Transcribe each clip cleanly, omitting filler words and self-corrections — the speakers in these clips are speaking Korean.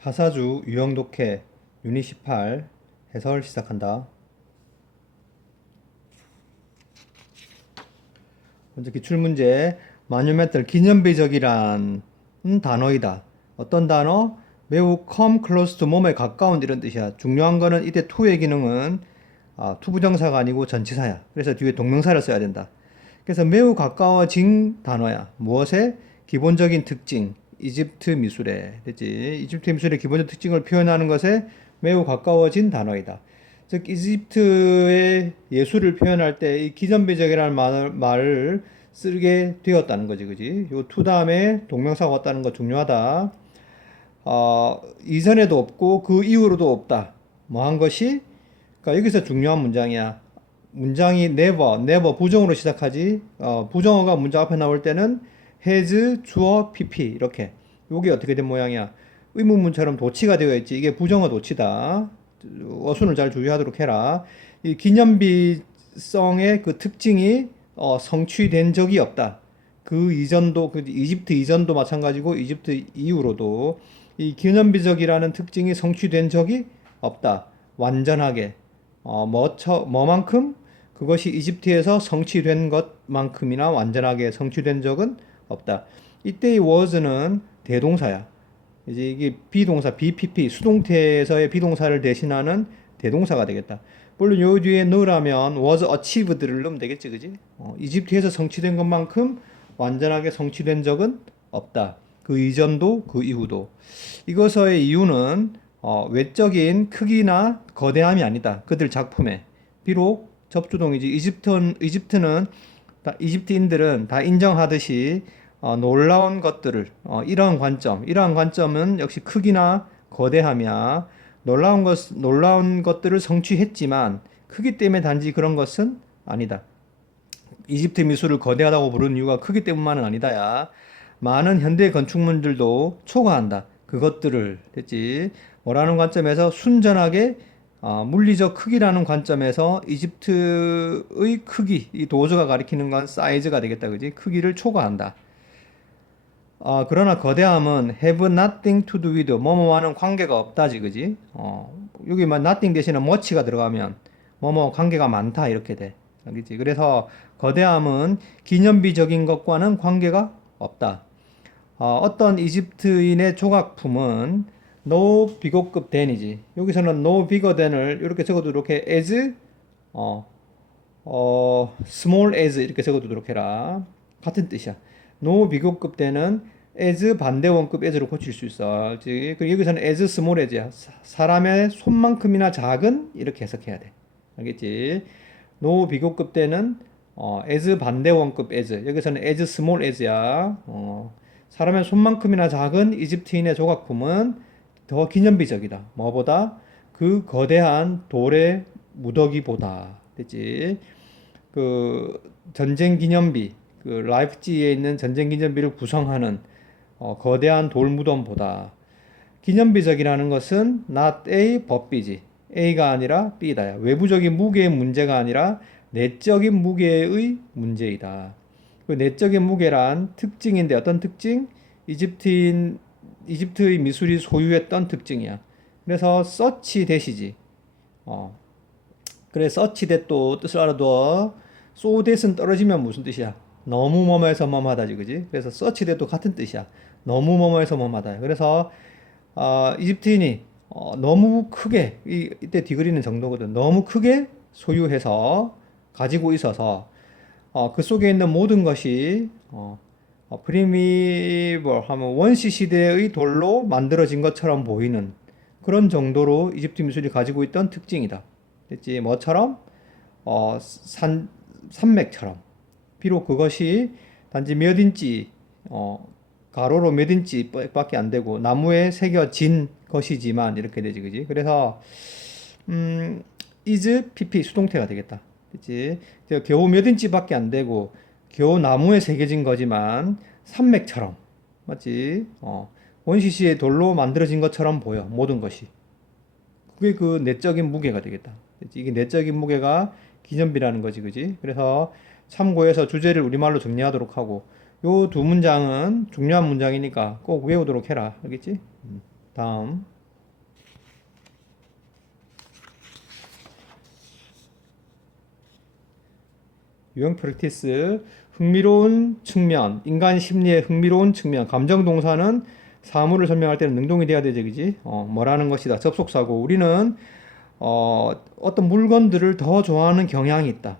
파사주 유형 독해 유닛 18 해설 시작한다. 먼저 기출문제 마뉴멘털 기념비적이란 단어이다. 어떤 단어? 매우 come close to 몸에 가까운 이런 뜻이야. 중요한 거는 이때 to의 기능은 투부정사가 아니고 전치사야. 그래서 뒤에 동명사를 써야 된다. 그래서 매우 가까워진 단어야. 무엇에? 기본적인 특징. 이집트 미술에. 됐지? 이집트 미술의 기본적 특징을 표현하는 것에 매우 가까워진 단어이다. 즉 이집트의 예술을 표현할 때 이 기전비적이라는 말을 쓰게 되었다는 거지, 그지? 요 to 다음에 동명사가 왔다는 거 중요하다. 이전에도 없고 그 이후로도 없다. 뭐 한 것이? 그러니까 여기서 중요한 문장이야. 문장이 never 부정어로 시작하지. 부정어가 문장 앞에 나올 때는 has, 주어, pp 이렇게. 요게 어떻게 된 모양이야? 의문문처럼 도치가 되어 있지. 이게 부정어 도치다. 어순을 잘 주의하도록 해라. 이 기념비성의 그 특징이 성취된 적이 없다. 그 이전도, 그 이집트 이전도 마찬가지고 이집트 이후로도 이 기념비적이라는 특징이 성취된 적이 없다. 완전하게. 뭐만큼? 그것이 이집트에서 성취된 것만큼이나 완전하게 성취된 적은 없다. 이때의 was는 대동사야. 이제 이게 비동사, BPP, 수동태에서의 비동사를 대신하는 대동사가 되겠다. 물론 요 뒤에 넣으라면 was achieved를 넣으면 되겠지, 그지? 이집트에서 성취된 것만큼 완전하게 성취된 적은 없다. 그 이전도 그 이후도. 이것의 이유는 외적인 크기나 거대함이 아니다. 그들 작품에. 비록 접주동이지. 이집트인들은 다 인정하듯이 놀라운 것들을 이러한 관점은 역시 크기나 거대함이야. 놀라운 것들을 성취했지만 크기 때문에 단지 그런 것은 아니다. 이집트 미술을 거대하다고 부르는 이유가 크기 때문만은 아니다야. 많은 현대 건축물들도 초과한다. 그것들을 됐지. 뭐라는 관점에서 순전하게 물리적 크기라는 관점에서 이집트의 크기, 이 도저가 가리키는 건 사이즈가 되겠다, 그지? 크기를 초과한다. 그러나 거대함은 have nothing to do with 뭐뭐와는 관계가 없다지, 그지? 여기만 nothing 대신에 much가 들어가면 뭐뭐 관계가 많다 이렇게 돼, 그지? 그래서 거대함은 기념비적인 것과는 관계가 없다. 어떤 이집트인의 조각품은 no bigger급 than이지. 여기서는 no bigger than을 이렇게 적어도 이렇게 as small as 이렇게 적어두도록 해라. 같은 뜻이야. no bigger급 than은 as 반대원급 as로 고칠 수 있어. 그리고 여기서는 as small as야. 사람의 손만큼이나 작은 이렇게 해석해야 돼. 알겠지? no bigger급 than은 as 반대원급 as. 여기서는 as small as야. 사람의 손만큼이나 작은 이집트인의 조각품은 더 기념비적이다. 뭐보다? 그 거대한 돌의 무더기보다. 됐지? 그 전쟁 기념비, 그 라이프지히에 있는 전쟁 기념비를 구성하는 거대한 돌 무덤보다. 기념비적이라는 것은 not A but B지. A가 아니라 B다. 외부적인 무게의 문제가 아니라 내적인 무게의 문제이다. 그 내적인 무게란 특징인데 어떤 특징? 이집트의 미술이 소유했던 특징이야. 그래서 서치 대시지. 그래 서치 대또 뜻을 알아둬. so that은 떨어지면 무슨 뜻이야? 너무 뭐뭐해서 뭐뭐하다지, 그지? 그래서 서치 대도 같은 뜻이야. 너무 뭐뭐해서 뭐뭐하다. 그래서 이집트인이 너무 크게 이때 디그리는 정도거든. 너무 크게 소유해서 가지고 있어서 그 속에 있는 모든 것이 프리미벌 하면 원시 시대의 돌로 만들어진 것처럼 보이는 그런 정도로 이집트 미술이 가지고 있던 특징이다. 됐지? 뭐처럼? 산맥처럼. 비록 그것이 단지 몇 인치, 가로로 몇 인치 밖에 안 되고 나무에 새겨진 것이지만 이렇게 되지, 그지? 그래서 is pp 수동태가 되겠다. 그치? 겨우 몇 인치밖에 안 되고 겨우 나무에 새겨진 거지만 산맥처럼 맞지? 원시시의 돌로 만들어진 것처럼 보여 모든 것이. 그게 그 내적인 무게가 되겠다. 그치? 이게 내적인 무게가 기념비라는 거지, 그지? 그래서 참고해서 주제를 우리말로 정리하도록 하고 요 두 문장은 중요한 문장이니까 꼭 외우도록 해라. 알겠지? 다음. 유형 프랙티스. 흥미로운 측면, 인간 심리의 흥미로운 측면. 감정 동사는 사물을 설명할 때는 능동이 돼야 되지, 그지? 뭐라는 것이다. 접속사고. 우리는 어떤 물건들을 더 좋아하는 경향이 있다.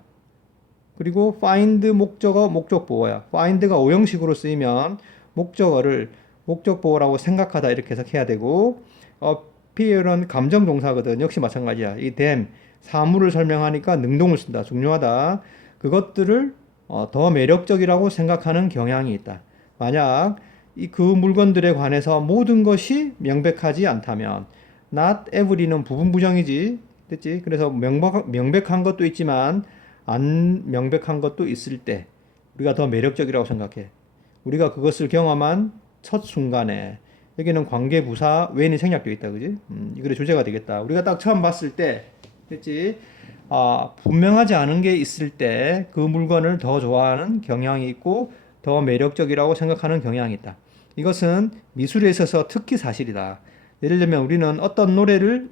그리고 find 목적어, 목적보어야. find가 오형식으로 쓰이면 목적어를 목적보어라고 생각하다 이렇게 해석해야 되고, appear은 감정 동사거든. 역시 마찬가지야. 이 them, 사물을 설명하니까 능동을 쓴다. 중요하다. 그것들을 더 매력적이라고 생각하는 경향이 있다. 만약 그 물건들에 관해서 모든 것이 명백하지 않다면 not every는 부분 부정이지. 됐지? 그래서 명백한 것도 있지만 안 명백한 것도 있을 때 우리가 더 매력적이라고 생각해. 우리가 그것을 경험한 첫 순간에 여기는 관계 부사 when이 생략되어 있다. 그지? 이 글의 주제가 되겠다. 우리가 딱 처음 봤을 때 됐지? 분명하지 않은 게 있을 때 그 물건을 더 좋아하는 경향이 있고 더 매력적이라고 생각하는 경향이 있다. 이것은 미술에 있어서 특히 사실이다. 예를 들면 우리는 어떤 노래를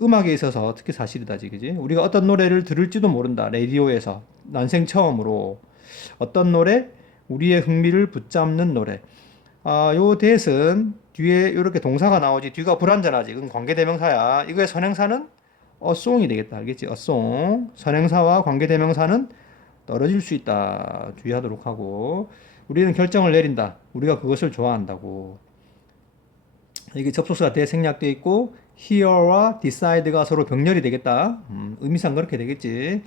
음악에 있어서 특히 사실이다지, 그지? 우리가 어떤 노래를 들을지도 모른다. 라디오에서 난생 처음으로 어떤 노래, 우리의 흥미를 붙잡는 노래. 요 that은 뒤에 이렇게 동사가 나오지. 뒤가 불완전하지. 그건 관계대명사야. 이거의 선행사는 a song이 되겠다. 알겠지? a song. 선행사와 관계대명사는 떨어질 수 있다. 주의하도록 하고. 우리는 결정을 내린다. 우리가 그것을 좋아한다고. 이게 접속사가 대생략되어 있고 here와 decide가 서로 병렬이 되겠다. 의미상 그렇게 되겠지.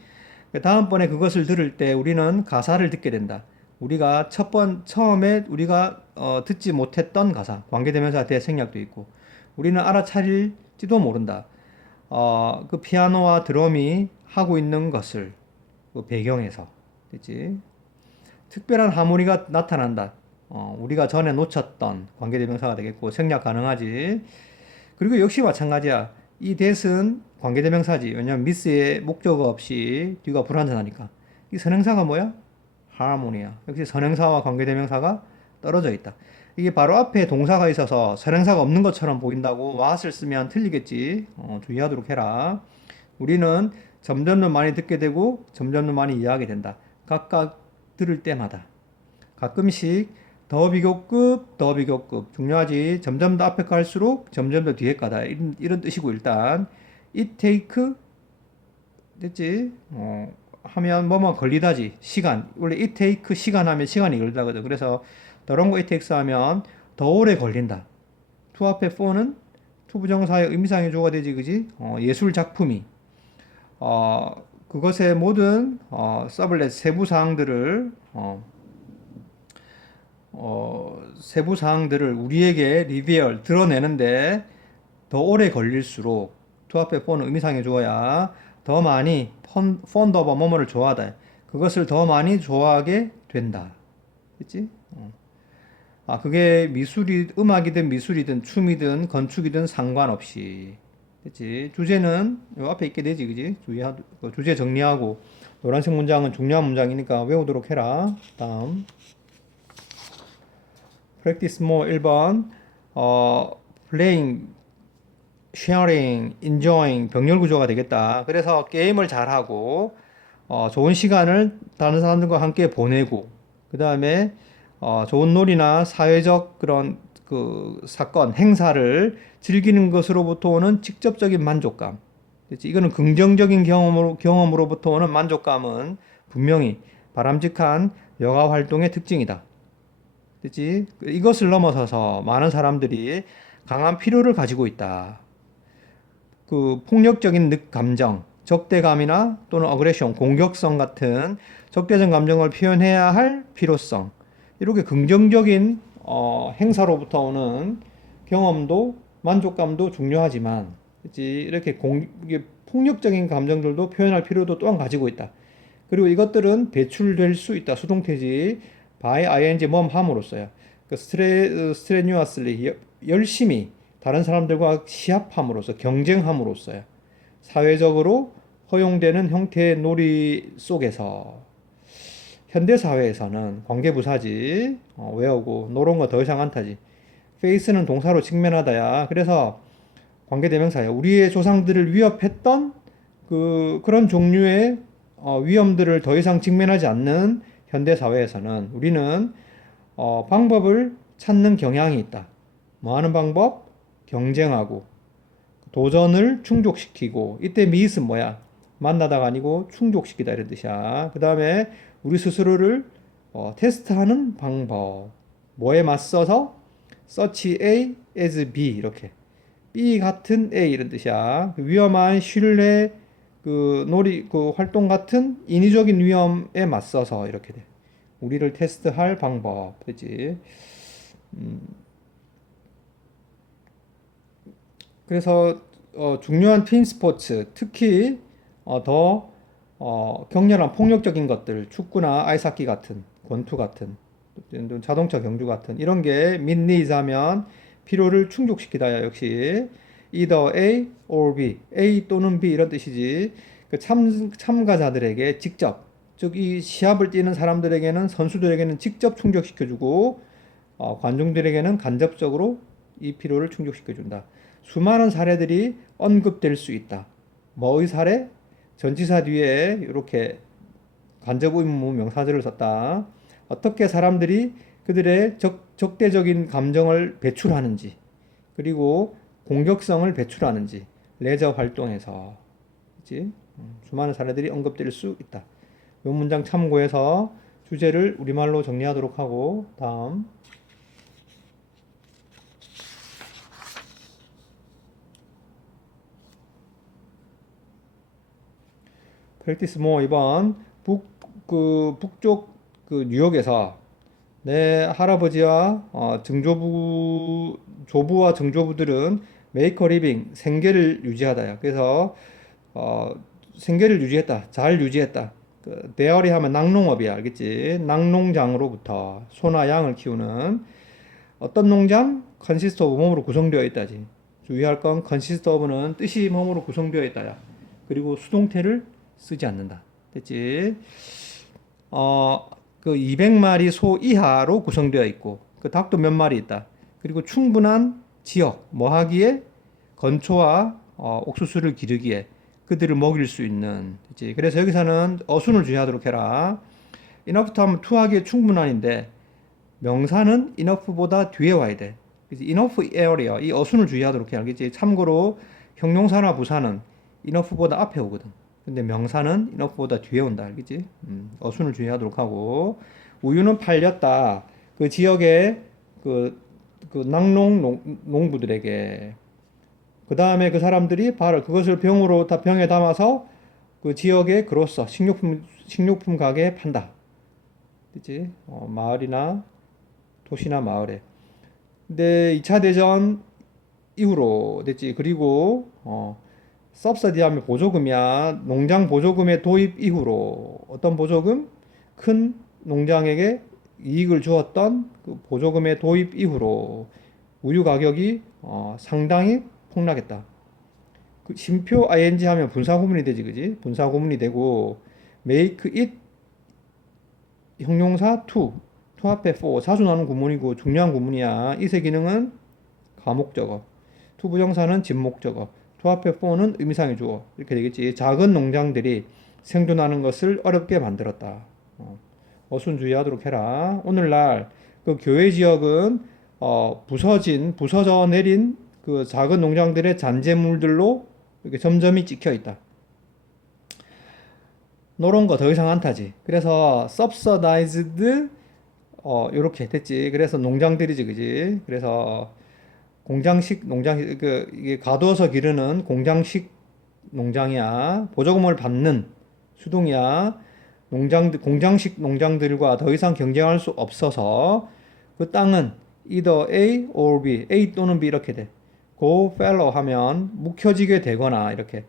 다음번에 그것을 들을 때 우리는 가사를 듣게 된다. 우리가 처음에 우리가 듣지 못했던 가사, 관계대명사가 대생략되어 있고 우리는 알아차릴지도 모른다. 그 피아노와 드럼이 하고 있는 것을 그 배경에서, 됐지? 특별한 하모니가 나타난다. 우리가 전에 놓쳤던 관계대명사가 되겠고 생략 가능하지. 그리고 역시 마찬가지야. 이 that은 관계대명사지. 왜냐면 미스의 목적어 없이 뒤가 불완전하니까. 이 선행사가 뭐야? harmony야. 역시 선행사와 관계대명사가 떨어져 있다. 이게 바로 앞에 동사가 있어서 선행사가 없는 것처럼 보인다고 what을 쓰면 틀리겠지. 주의하도록 해라. 우리는 점점 더 많이 듣게 되고 점점 더 많이 이해하게 된다. 각각 들을 때마다. 가끔씩 더 비교급 중요하지. 점점 더 앞에 갈수록 점점 더 뒤에 가다. 이런 뜻이고 일단 it take 됐지? 하면 뭐뭐 걸리다지. 시간. 원래 it take 시간 하면 시간이 걸리다거든. 그래서 the longer it takes 하면 더 오래 걸린다. to 앞에 for는 to 부정사의 의미상의 주어가 되지, 그지? 예술 작품이 그것의 모든 서블렛 세부 사항들을 세부 사항들을 우리에게 리비얼 드러내는데 더 오래 걸릴수록 to 앞에 for는 의미상의 주어야. 더 많이 fond of 뭐뭐를 좋아하다. 그것을 더 많이 좋아하게 된다. 그치? 그게 음악이든 미술이든 춤이든 건축이든 상관없이. 그치? 주제는 요 앞에 있게 되지, 그지? 주제 정리하고. 노란색 문장은 중요한 문장이니까 외우도록 해라. 다음. practice more 1번. playing, sharing, enjoying 병렬 구조가 되겠다. 그래서 게임을 잘하고 좋은 시간을 다른 사람들과 함께 보내고 그 다음에 좋은 놀이나 사회적 그런 그 사건, 행사를 즐기는 것으로부터 오는 직접적인 만족감. 그치? 이거는 긍정적인 경험으로부터 오는 만족감은 분명히 바람직한 여가 활동의 특징이다. 그치? 이것을 넘어서서 많은 사람들이 강한 필요를 가지고 있다. 그 폭력적인 감정, 적대감이나 또는 어그레션, 공격성 같은 적대적 감정을 표현해야 할 필요성. 이렇게 긍정적인 행사로부터 오는 경험도 만족감도 중요하지만, 그치? 이렇게 이게 폭력적인 감정들도 표현할 필요도 또한 가지고 있다. 그리고 이것들은 배출될 수 있다. 수동태지 by ing 함으로써요. 그 strenuously 열심히 다른 사람들과 시합함으로써 경쟁함으로써요. 사회적으로 허용되는 형태의 놀이 속에서 현대 사회에서는 관계부사지 외우고 노는 거 더 이상 안 타지. face는 동사로 직면하다야. 그래서 관계대명사야. 우리의 조상들을 위협했던 그런 종류의 위험들을 더 이상 직면하지 않는 현대 사회에서는 우리는 방법을 찾는 경향이 있다. 뭐 하는 방법? 경쟁하고 도전을 충족시키고, 이때 미잇은 뭐야? 만나다가 아니고 충족시키다 이런 뜻이야. 그 다음에 우리 스스로를 테스트하는 방법. 뭐에 맞서서? such A as B 이렇게. B 같은 A 이런 뜻이야. 그 위험한 신뢰 그 활동 같은 인위적인 위험에 맞서서 이렇게 돼. 우리를 테스트할 방법. 그렇지? 그래서 중요한 팀 스포츠, 특히 더 격렬한 폭력적인 것들, 축구나 아이스하키 같은, 권투 같은, 자동차 경주 같은 이런 게 민니즈하면 필요를 충족시키다야. 역시 either A or B, A 또는 B 이런 뜻이지. 그 참가자들에게 직접, 즉 이 시합을 뛰는 사람들에게는, 선수들에게는 직접 충족시켜주고 관중들에게는 간접적으로 이 필요를 충족시켜준다. 수많은 사례들이 언급될 수 있다. 뭐의 사례? 전치사 뒤에 이렇게 간접 의무 명사절을 썼다. 어떻게 사람들이 그들의 적대적인 감정을 배출하는지, 그리고 공격성을 배출하는지, 레저 활동에서. 그치? 수많은 사례들이 언급될 수 있다. 이 문장 참고해서 주제를 우리말로 정리하도록 하고, 다음. 프랙티스 모 2번. 북쪽 뉴욕에서 내 할아버지와 조부와 증조부들은 메이커 리빙, 생계를 유지하다야. 그래서 생계를 유지했다. 잘 유지했다. 데어리 하면 낙농업이야. 알겠지? 낙농장으로부터 소나 양을 키우는 어떤 농장? 컨시스트 오브 몸으로 구성되어 있다지. 주의할 건 컨시스트 오브는 뜻이 몸으로 구성되어 있다야. 그리고 수동태를 쓰지 않는다. 됐지? 그 200마리 소 이하로 구성되어 있고, 그 닭도 몇 마리 있다. 그리고 충분한 지역, 뭐 하기에? 건초와 옥수수를 기르기에 그들을 먹일 수 있는. 그치? 그래서 여기서는 어순을 주의하도록 해라. enough to 하면 to 하기에 충분한인데, 명사는 enough보다 뒤에 와야 돼. 그래서 enough area, 이 어순을 주의하도록 해. 알겠지? 참고로 형용사나 부사는 enough보다 앞에 오거든. 근데 명사는 enough보다 뒤에 온다. 알겠지? 어순을 주의하도록 하고. 우유는 팔렸다. 그 지역의 그 낙농 농부들에게. 그 다음에 그 사람들이 그것을 병에 담아서 그 지역의 그로서 식료품 가게에 판다. 그치? 마을이나 도시나 마을에. 근데 2차 대전 이후로 됐지. 그리고 subsidy 하면 보조금이야. 농장 보조금의 도입 이후로 어떤 보조금? 큰 농장에게 이익을 주었던 그 보조금의 도입 이후로 우유 가격이 상당히 폭락했다. 그 쉼표 ing 하면 분사구문이 되지, 그지? 분사구문이 되고 make it 형용사 to 앞에 for 자주 나오는 구문이고 중요한 구문이야. 이세 기능은 가목적어, to 부정사는 진목적어, to 앞에 for는 의미상의 주어 이렇게 되겠지. 작은 농장들이 생존하는 것을 어렵게 만들었다. 어순 주의하도록 해라. 오늘날 그 교외 지역은 부서져 내린 그 작은 농장들의 잔재물들로 이렇게 점점이 찍혀 있다. 노런 거 더 이상 안 타지. 그래서 subsidized 요렇게 됐지. 그래서 농장들이지, 그지? 그래서 이게 가두어서 기르는 공장식 농장이야. 보조금을 받는 수동이야. 공장식 농장들과 더 이상 경쟁할 수 없어서 그 땅은 either A or B, A 또는 B 이렇게 돼. go fallow 하면 묵혀지게 되거나 이렇게.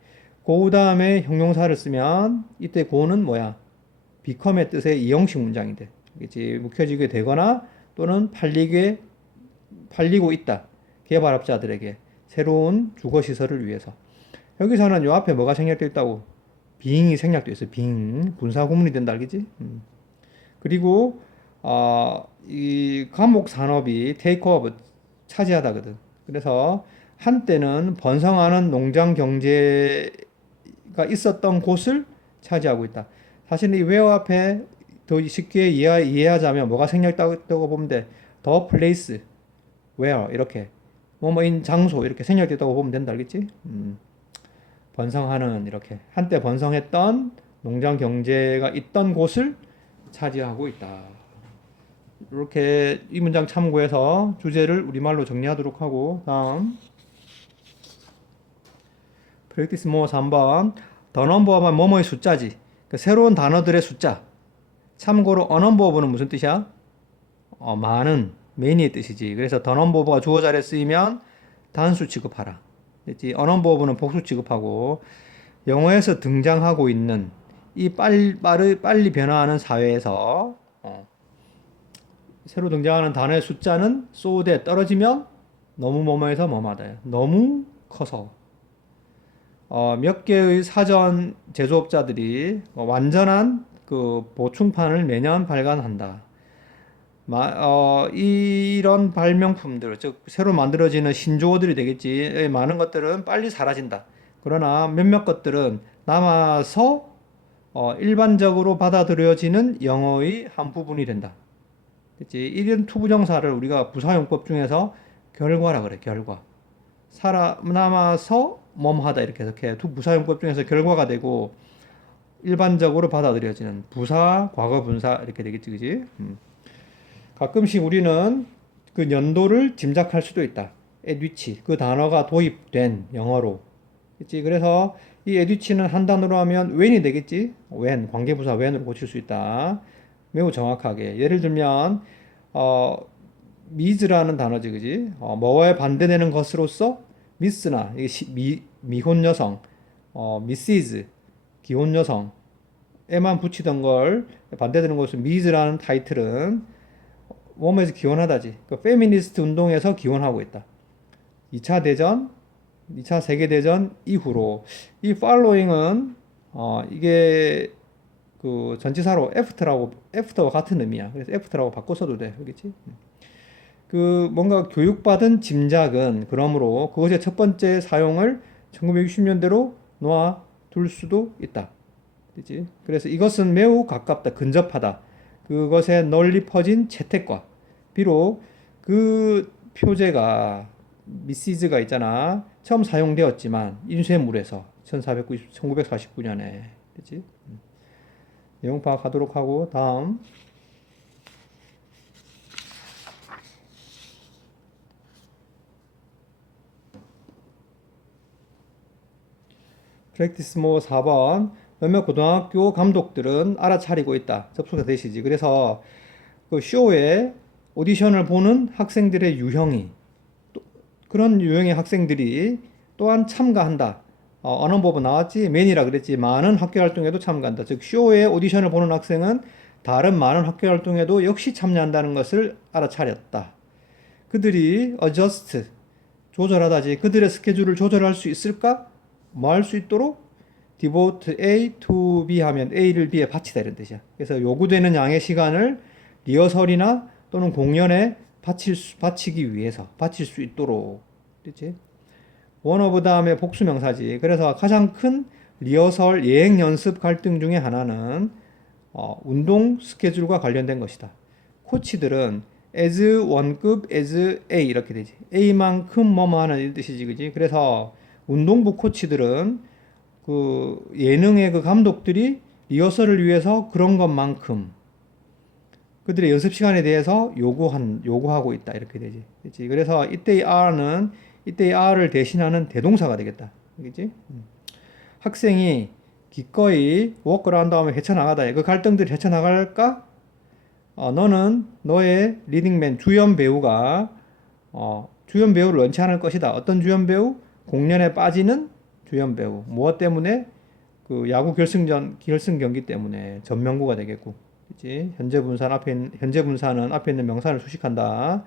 go 다음에 형용사를 쓰면 이때 go는 뭐야? become의 뜻의 이형식 문장이 돼. 그치? 묵혀지게 되거나 또는 팔리고 있다. 개발업자들에게 새로운 주거시설을 위해서. 여기서는 요 앞에 뭐가 생략되어 있다고? being이 생략되어 있어. being. 분사구문이 된다. 알겠지? 그리고 이 과목 산업이 take over 차지하다거든. 그래서 한때는 번성하는 농장 경제가 있었던 곳을 차지하고 있다. 사실 이 where 앞에 더 쉽게 이해하자면 뭐가 생략됐다고 보면 돼. the place, where 이렇게 뭐뭐인 장소 이렇게 생략됐다고 보면 된다. 알겠지? 번성하는 이렇게 한때 번성했던 농장 경제가 있던 곳을 차지하고 있다. 이렇게 이 문장 참고해서 주제를 우리말로 정리하도록 하고 다음 practice more 3번 the number 하면 뭐뭐의 숫자지. 그러니까 새로운 단어들의 숫자. 참고로 a number는 무슨 뜻이야? 많은, many의 뜻이지. 그래서 the number가 주어 자리에 쓰이면 단수 취급하라. 됐지? a number는 복수 취급하고 영어에서 등장하고 있는 이 빨리 변화하는 사회에서 새로 등장하는 단어의 숫자는 쏘되 떨어지면 너무 뭐뭐해서 뭐마다 너무 커서 몇 개의 사전 제조업자들이 완전한 그 보충판을 매년 발간한다. 이런 발명품들, 즉 새로 만들어지는 신조어들이 되겠지. 많은 것들은 빨리 사라진다. 그러나 몇몇 것들은 남아서 일반적으로 받아들여지는 영어의 한 부분이 된다. 그치? 이런 투부정사를 우리가 부사용법 중에서 결과라 그래, 결과. 살아남아서 뭐뭐하다 이렇게 해석해. 부사용법 중에서 결과가 되고 일반적으로 받아들여지는 부사, 과거 분사 이렇게 되겠지, 그지? 가끔씩 우리는 그 연도를 짐작할 수도 있다. at which 그 단어가 도입된 영어로, 그치? 그래서 이 at which는 한 단어로 하면 when이 되겠지? when 관계부사 when으로 고칠 수 있다. 매우 정확하게. 예를 들면 미즈라는 단어지, 그지? 뭐에 반대되는 것으로서 미스나 미혼 여성, 미시즈 기혼 여성에만 붙이던 걸 반대되는 것은 미즈라는 타이틀은 몸에서 기원하다지. 그 페미니스트 운동에서 기원하고 있다. 2차 대전, 2차 세계대전 이후로 이 following은 이게 그 전치사로 after와 같은 의미야. 그래서 after라고 바꿔 써도 돼. 그렇겠지? 그 뭔가 교육받은 짐작은 그러므로 그것의 첫 번째 사용을 1960년대로 놓아둘 수도 있다. 그렇지? 그래서 이것은 매우 가깝다, 근접하다. 그것에 널리 퍼진 채택과 비록 그 표제가 미시즈가 있잖아. 처음 사용되었지만 인쇄물에서 1949년에 그렇지? 내용 파악하도록 하고 다음 프랙티스 모 4번 몇몇 고등학교 감독들은 알아차리고 있다. 접속사 대시지. 그래서 그 쇼에 오디션을 보는 학생들의 유형이 그런 유형의 학생들이 또한 참가한다. 언어법은 나왔지. 맨이라 그랬지. 많은 학교 활동에도 참가한다. 즉 쇼에 오디션을 보는 학생은 다른 많은 학교 활동에도 역시 참여한다는 것을 알아차렸다. 그들이 adjust 조절하다지. 그들의 스케줄을 조절할 수 있을까? 뭐 할 수 있도록 devote A to B 하면 A를 B에 바치다 이런 뜻이야. 그래서 요구되는 양의 시간을 리허설이나 또는 공연에 바치기 위해서 바칠 수 있도록. 그렇지? one of 다음에 복수 명사지. 그래서 가장 큰 리허설 예행 연습 갈등 중에 하나는 운동 스케줄과 관련된 것이다. 코치들은 as 원급 as A 이렇게 되지. A만큼 뭐뭐 하는 이 뜻이지, 그지? 그래서 운동부 코치들은 그 예능의 그 감독들이 리허설을 위해서 그런 것만큼 그들의 연습 시간에 대해서 요구하고 있다 이렇게 되지. 그렇지? 그래서 이때의 R을 대신하는 대동사가 되겠다. 그렇지? 학생이 기꺼이 워크를 한 다음에 헤쳐나가다. 그 갈등들이 헤쳐나갈까? 너는 너의 리딩맨 주연 배우가 주연 배우를 원치 않을 것이다. 어떤 주연 배우? 공연에 빠지는 주연 배우. 무엇 때문에? 그 야구 결승 경기 때문에 전명구가 되겠고. 그치? 현재 분사는 앞에 있는 명사를 수식한다.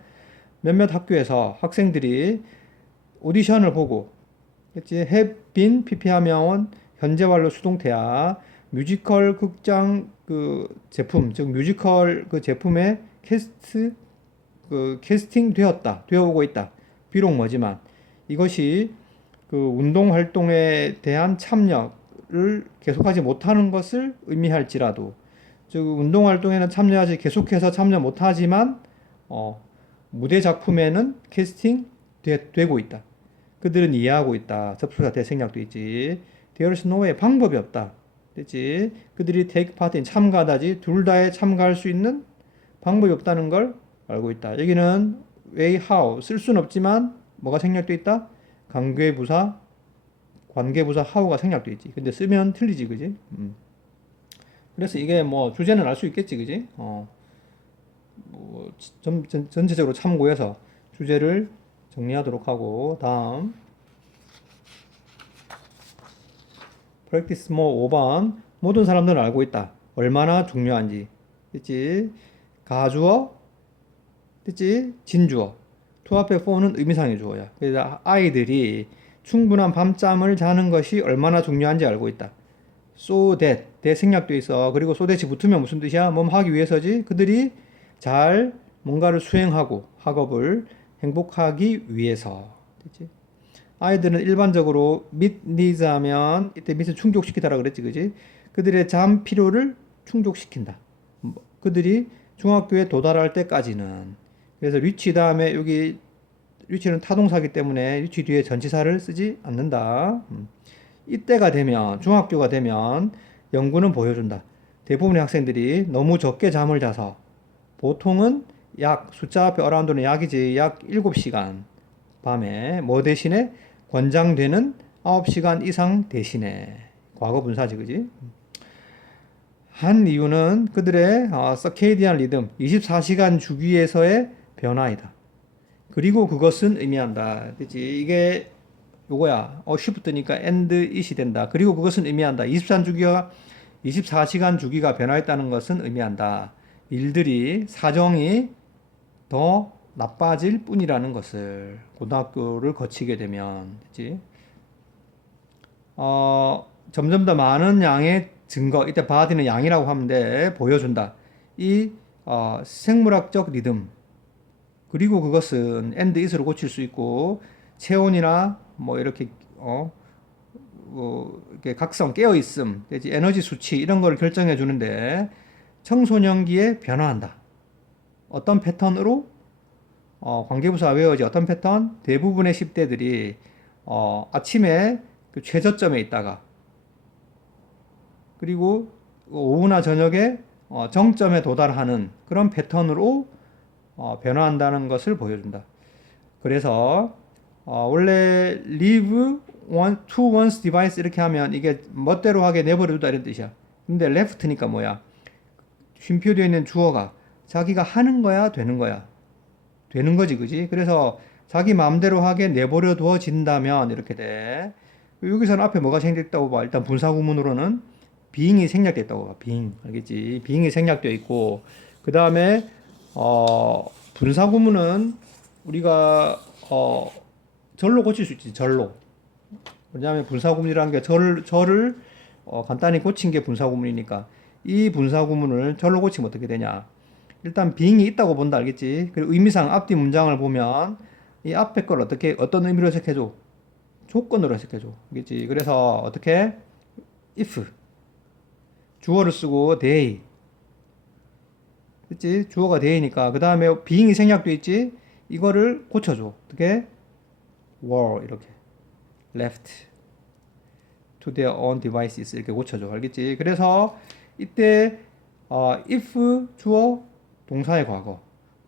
몇몇 학교에서 학생들이 오디션을 보고, 그치? have been PP하면 현재완료 수동태야. 뮤지컬 극장 그 제품, 즉 뮤지컬 그 제품에 캐스팅 되어오고 있다. 비록 뭐지만 이것이 그 운동 활동에 대한 참여를 계속하지 못하는 것을 의미할지라도, 즉 운동 활동에는 참여하지 계속해서 참여 못하지만 무대 작품에는 캐스팅 되고 있다. 그들은 이해하고 있다. 접수가 될 생략도 있지. There's no way, 방법이 없다. 됐지? 그들이 take part, 참가하다지. 둘 다에 참가할 수 있는 방법이 없다는 걸 알고 있다. 여기는 way, how 쓸 수는 없지만 뭐가 생략돼 있다? 관계부사 how가 생략돼 있지. 근데 쓰면 틀리지, 그지? 그래서 이게 뭐 주제는 알 수 있겠지, 그지? 뭐 전체적으로 참고해서 주제를 정리하도록 하고, 다음 practice more 5번. 모든 사람들은 알고 있다. 얼마나 중요한지. 됐지? 가주어, 됐지? 진주어. to 앞에 for는 의미상의 주어야. 그래서 아이들이 충분한 밤잠을 자는 것이 얼마나 중요한지 알고 있다. so that, that 생략돼 있어. 그리고 so that이 붙으면 무슨 뜻이야? 뭐 하기 위해서지? 그들이 잘 뭔가를 수행하고 학업을 행복하기 위해서. 됐지? 아이들은 일반적으로 meet needs 하면 이때 meet은 충족시키다라 그랬지, 그지? 그들의 잠 필요를 충족시킨다. 그들이 중학교에 도달할 때까지는. 그래서 reach 다음에 여기 reach는 타동사기 때문에 reach 뒤에 전치사를 쓰지 않는다. 이때가 되면, 중학교가 되면 연구는 보여준다. 대부분의 학생들이 너무 적게 잠을 자서, 보통은 약, 숫자 앞에 around는 약이지, 약 7시간 밤에 뭐 대신에 권장되는 9시간 이상 대신에, 과거 분사지, 그지? 한 이유는 그들의 서케이디안 리듬, 24시간 주기에서의 변화이다. 그리고 그것은 의미한다. 그치? 이게 요거야. 쉬프트니까 and it이 된다. 그리고 그것은 의미한다. 24시간 주기가 변화했다는 것은 의미한다. 일들이, 사정이 더 나빠질 뿐이라는 것을, 고등학교를 거치게 되면, 그치? 점점 더 많은 양의 증거, 이때 body는 양이라고 하면 돼. 보여준다. 이 생물학적 리듬. 그리고 그것은 and is로 고칠 수 있고, 체온이나 뭐 이렇게 이렇게 각성, 깨어 있음, 에너지 수치 이런 걸 결정해 주는데, 청소년기에 변화한다. 어떤 패턴으로? 관계부사 외워지. 어떤 패턴? 대부분의 10대들이 아침에 그 최저점에 있다가, 그리고 오후나 저녁에 정점에 도달하는 그런 패턴으로 변화한다는 것을 보여준다. 그래서 원래 leave to one's device 이렇게 하면 이게 멋대로 하게 내버려두다 이런 뜻이야. 근데 left니까 뭐야? 쉼표되어 있는 주어가 자기가 하는 거야, 되는 거야? 되는 거지, 그지? 그래서 자기 마음대로 하게 내버려 두어진다면 이렇게 돼. 여기서는 앞에 뭐가 생략됐다고 봐. 일단 분사구문으로는 being이 생략됐다고 봐. being. 알겠지? being이 생략되어 있고, 그 다음에 분사구문은 우리가 절로 고칠 수 있지. 절로. 왜냐하면 분사구문이라는 게 절을 간단히 고친 게 분사구문이니까, 이 분사구문을 절로 고치면 어떻게 되냐? 일단 being이 있다고 본다. 알겠지? 그리고 의미상 앞뒤 문장을 보면 이 앞에 걸 어떤 의미로 해석해줘? 조건으로 해석해줘. 알겠지? 그래서 어떻게? if 주어를 쓰고 they, 그치? 주어가 they니까 그 다음에 being이 생략돼 있지? 이거를 고쳐줘. 어떻게? were 이렇게 left to their own devices 이렇게 고쳐줘. 알겠지? 그래서 이때 if 주어 동사의 과거,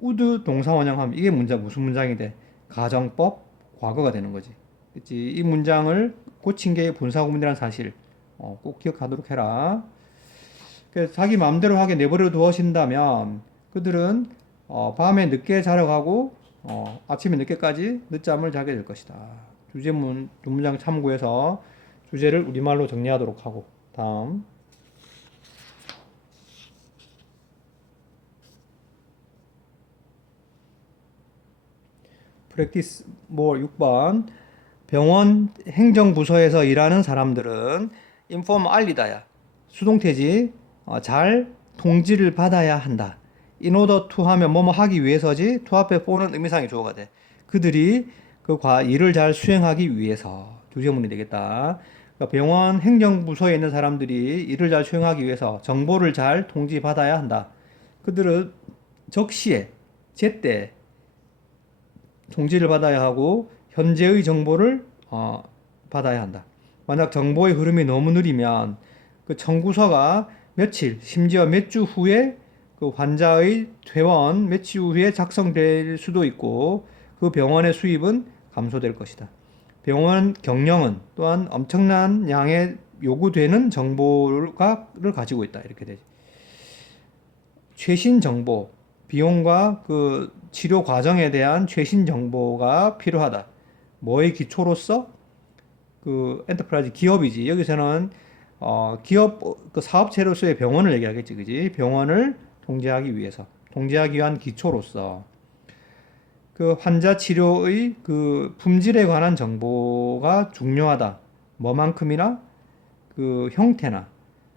would 동사 원형하면 이게 무슨 문장이 돼? 가정법 과거가 되는 거지. 그치? 이 문장을 고친 게 분사구문이라는 사실 꼭 기억하도록 해라. 그래서 자기 마음대로 하게 내버려 두어진다면 그들은 밤에 늦게 자러 가고 아침에 늦게까지 늦잠을 자게 될 것이다. 주제문 두 문장 참고해서 주제를 우리말로 정리하도록 하고, 다음 프랙티스 뭐 6번. 병원 행정부서에서 일하는 사람들은 인폼 알리다야. 수동태지. 잘 통지를 받아야 한다. in order to 하면 뭐뭐 하기 위해서지. to 앞에 for는 의미상의 주어가 돼. 그들이 일을 잘 수행하기 위해서 주제문이 되겠다. 그러니까 병원 행정부서에 있는 사람들이 일을 잘 수행하기 위해서 정보를 잘 통지받아야 한다. 그들은 적시에, 제때 통지를 받아야 하고 현재의 정보를 받아야 한다. 만약 정보의 흐름이 너무 느리면 그 청구서가 며칠, 심지어 몇 주 후에 그 환자의 퇴원 며칠 후에 작성될 수도 있고 그 병원의 수입은 감소될 것이다. 병원 경영은 또한 엄청난 양의 요구되는 정보를 가지고 있다. 이렇게 되지. 최신 정보, 비용과 그 치료 과정에 대한 최신 정보가 필요하다. 뭐의 기초로서? 그 엔터프라이즈 기업이지. 여기서는 기업 그 사업체로서의 병원을 얘기하겠지, 그지? 병원을 통제하기 위한 기초로서 그 환자 치료의 그 품질에 관한 정보가 중요하다. 뭐만큼이나 그 형태나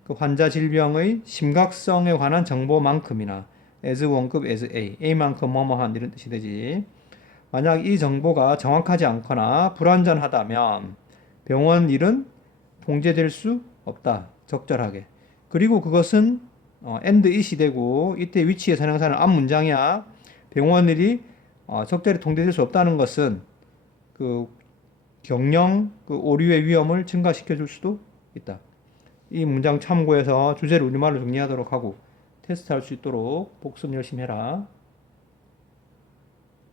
그 환자 질병의 심각성에 관한 정보만큼이나 as 원급 as A만큼 뭐뭐한 이런 뜻이 되지. 만약 이 정보가 정확하지 않거나 불완전하다면 병원 일은 통제될 수 없다. 적절하게. 그리고 그것은 and it이 되고 이때 위치에 선행사는 앞 문장이야. 병원 일이 적절히 통제될 수 없다는 것은 그 경영 그 오류의 위험을 증가시켜 줄 수도 있다. 이 문장 참고해서 주제를 우리말로 정리하도록 하고 테스트할 수 있도록 복습 열심히 해라.